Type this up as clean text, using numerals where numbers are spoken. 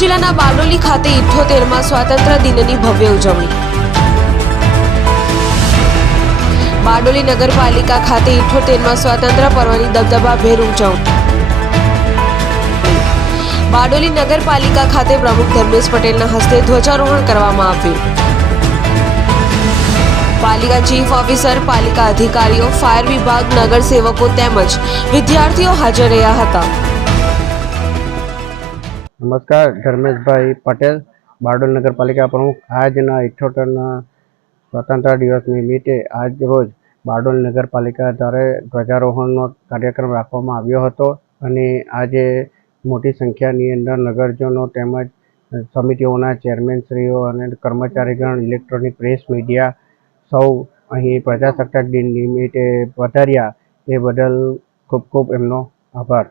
જિલ્લાના બારડોલી ખાતે 78મા સ્વાતંત્ર્ય દિનની ભવ્ય ઉજવણી। બારડોલી નગરપાલિકા ખાતે 78મા સ્વાતંત્ર્ય પર્વની દબદબાભેર ઉજવણી। બારડોલી નગરપાલિકા ખાતે પ્રમુખ ધર્મેશ પટેલના હસ્તે ધ્વજારોહણ કરવામાં આવ્યું। પાલિકા ચીફ ઓફિસર, પાલિકા અધિકારીઓ, ફાયર વિભાગ, નગરસેવકો તેમજ વિદ્યાર્થીઓ હાજર રહ્યા હતા। નમસ્કાર, ધર્મેશભાઈ પટેલ, બારડોલી નગરપાલિકા પ્રમુખ। આજના 78ના સ્વતંત્ર દિવસ નિમિત્તે આજ રોજ બારડોલી નગરપાલિકા દ્વારા ધ્વજારોહણનો કાર્યક્રમ રાખવામાં આવ્યો હતો અને આજે મોટી સંખ્યાની અંદર નગરજનો તેમજ સમિતિઓના ચેરમેનશ્રીઓ અને કર્મચારીગણ, ઇલેક્ટ્રોનિક પ્રેસ, મીડિયા સૌ અહીં પ્રજાસત્તાક દિન નિમિત્તે પધાર્યા। એ બદલ ખૂબ ખૂબ એમનો આભાર।